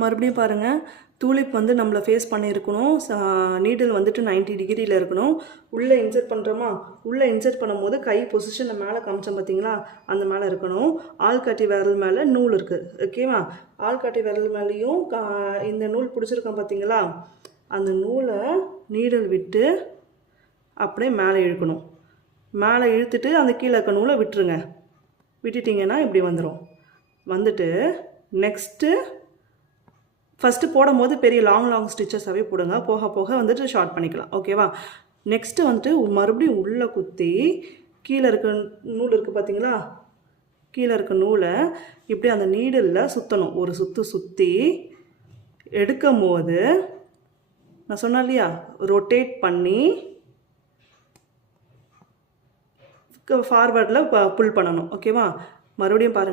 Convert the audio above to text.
மறுபடியும் பாருங்கள், டூலிப் வந்து நம்மளை ஃபேஸ் பண்ணியிருக்கணும். நீடில் வந்துட்டு 90 டிகிரியில் இருக்கணும். உள்ளே இன்சர்ட் பண்ணுறோமா, உள்ளே இன்சர்ட் பண்ணும்போது கை பொசிஷனை மேலே காமிச்சோம் பார்த்தீங்களா, அந்த மேலே இருக்கணும். ஆள்காட்டி விரல் மேலே நூல் இருக்குது, ஓகேவா? ஆள்காட்டி விரல் மேலேயும் இந்த நூல் பிடிச்சிருக்கோம் பார்த்தீங்களா, அந்த நூலை நீடில் விட்டு அப்படியே மேலே இழுக்கணும். மேலே இழுத்துட்டு அந்த கீழே இருக்க நூலை விட்டுருங்க. விட்டுட்டிங்கன்னா இப்படி வந்துடும். வந்துட்டு நெக்ஸ்ட்டு ஃபஸ்ட்டு போடும் போது பெரிய லாங் ஸ்டிச்சஸாகவே போடுங்க. போக போக வந்துட்டு ஷார்ட் பண்ணிக்கலாம், ஓகேவா? நெக்ஸ்ட்டு வந்துட்டு மறுபடியும் உள்ளே குத்தி கீழே இருக்க நூல் இருக்குது பார்த்தீங்களா, கீழே இருக்க நூலை இப்படி அந்த நீடில் சுற்றணும். ஒரு சுற்றி எடுக்கும் போது நான் சொன்னேன் இல்லையா, ரொட்டேட் பண்ணி ஃபார்வர்டில் புல் பண்ணணும், ஓகேவா? மறுபடியும் பாருங்கள்.